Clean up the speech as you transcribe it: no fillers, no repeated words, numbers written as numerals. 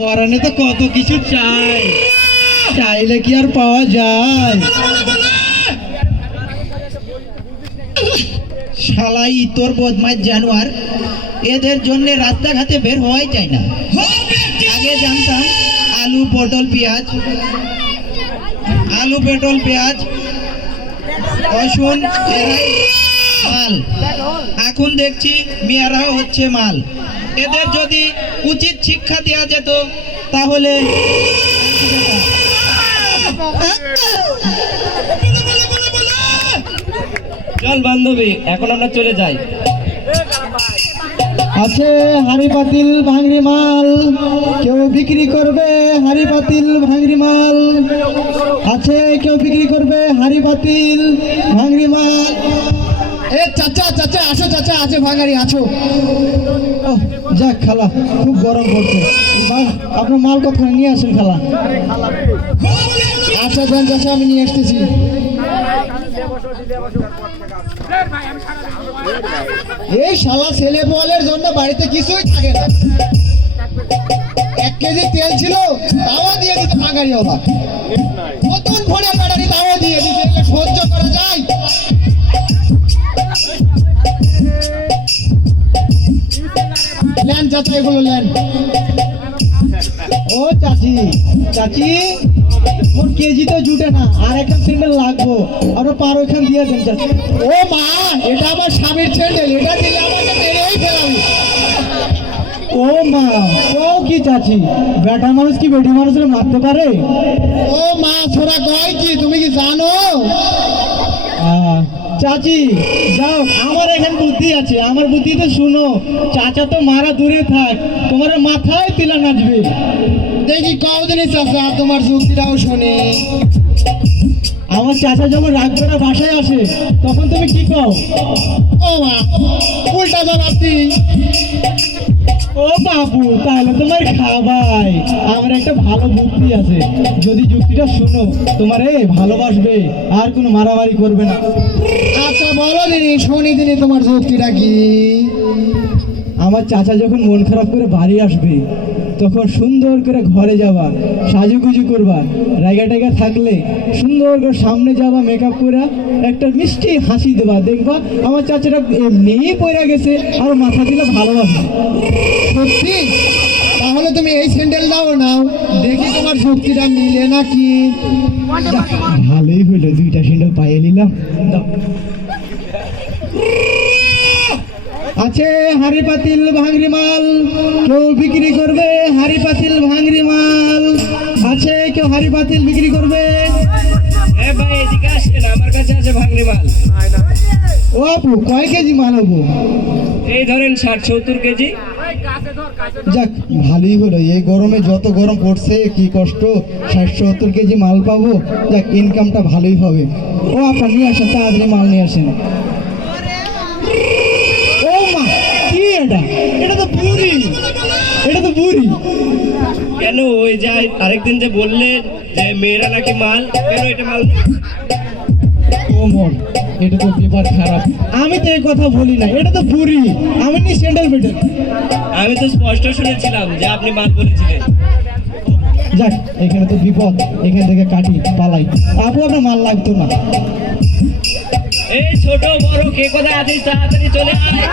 পরানে তো কত কিছু চাই, চাইলে কি আর পাওয়া যায়? শালাই তোর বদমাশ জানোয়ার, এদের জন্য রাস্তাঘাটে বের হওয়াই যায় না। আগে জানতাম আলু পটল পেঁয়াজ, আলু পটল পেঁয়াজ রসুন মাল, এখন দেখছি মেয়েরাও হচ্ছে মাল। এদের যদি উচিত শিক্ষা দেওয়া যেত তাহলে চল বান্ধবী, এখন আমরা চলে যাই। আছে হাড়ি পাতিল ভাঙরি মাল, কেউ বিক্রি করবে হাড়ি পাতিল ভাঙরি মাল, আছে কেউ বিক্রি করবে হাড়ি পাতিল ভাঙরি মাল। এ চাচা চাচা আসো, চাচা আছে ভাঙারি আছো। যাক খালা, খুব গরম পড়ছে, আপনার মাল কতখানি নিয়ে আসেন খালা। আচ্ছা যান চাচা, আমি নিয়ে আসতেছি। এই শালা ছেলে বলের জন্য বাড়িতে কিছুই থাকে না। 1 কেজি তেল ছিল তাও দিয়ে দিতে ভাঙারি ওরা, নতুন ফোনের ব্যাটারি তাও দিয়ে দিতে, সহ্য করা যায়? লেন চাচা, এগুলো লেন। ও চাচি, চাচি মোর কেজি তো জুটে না, আর একটা স্যান্ডেল লাগবো, আরো পারো এখান দিয়ে দেন চাচি। ও মা, এটা আমার স্বামীর স্যান্ডেল, এটা দিলে আমাকে মেরেই ফেলাবি। ও মা, ও কি চাচি, বেটা মানুষ কি বেটি মানুষের মারতে পারে? ও মা, ছোড়া কয় কি, তুমি কি জানো? চাচি যাও, আমার এখানে বুদ্ধি আছে, আমার বুদ্ধিতে শুনো। চাচা তো মারা দূরে থাক, তোমার মাথায় তিলা নাচবে। দেখি কদিনই চাচা তোমার যুক্তিটাও শোনে। আমার চাচা যখন রাগ করে বাসায় আসে তখন তুমি কি কও? ও মা, উল্টা জবাব দিই। ও বাবু, তাহলে তোমার খাবাই। আমার একটা ভালো যুক্তি আছে, যদি যুক্তিটা শুনো তোমার ভালোবাসবে, আর কোনো মারামারি করবে না। আচ্ছা বলো দিনি, শুনি দিনি তোমার যুক্তিটা কি? আমার চাচা যখন মন খারাপ করে বাড়ি আসবে তখন সুন্দর করে ঘরে যাবা, সাজুগুজু করবা, রাইগা টাইগা থাকলে সুন্দর করে সামনে যাবা, মেকআপ করে একটা মিষ্টি হাসি দেবা, দেখবা আমার চাচাটা এমনিই পড়ে গেছে আর মাথা দিলে ভালোবাসবে। সত্যি? তাহলে তুমি এই স্যান্ডেলটাও নাও, দেখি তোমার যুক্তিটা মিলে নাকি। ভালোই হইলো, 2টা স্যান্ডেল পাইয়ে নিলাম। আছে হাড়ি পাতিল ভাঙরি মাল, কেউ বিক্রি করবে হাড়ি পাতিল ভাঙরি মাল, আছে কেউ হাড়ি পাতিল বিক্রি করবে? ভাই এদিকে আসেন, আমার কাছে আছে ভাঙরি মাল। ও আপু, কয় কেজি মাল হবো? এই ধরেন 60-70 কেজি। যাক ভালোই হলো, এই গরমে যত গরম পড়ছে কি কষ্ট, 60-70 কেজি মাল পাবো। যাক, ইনকামটা ভালোই হবে। ও আপনার নিয়ে আসেন, তাড়াতাড়ি মাল নিয়ে আসেন। ও মা, কি এটা? এটা তো বুড়ি, এটা তো বুড়ি। কেন, ওই যে আরেকদিন যে বললেন যে মেয়েরা নাকি মাল, কেন এটা মাল? ও মন, এটা তো ব্যাপার খারাপ। আমি তো এই কথা বলি না, এটা তো বুড়ি, আমি নি স্যান্ডেল পেটে। আমি তো স্পষ্ট শুনেছিলাম যে আপনি মাল বলেছিলেন। যাক, এখানে তো বিপদ, এখান থেকে কাটি পালাই। আপু, আপনার মাল লাগতো না। এই ছোট বড় কে কোথায় আছিস, তাড়াতাড়ি চলে আয়।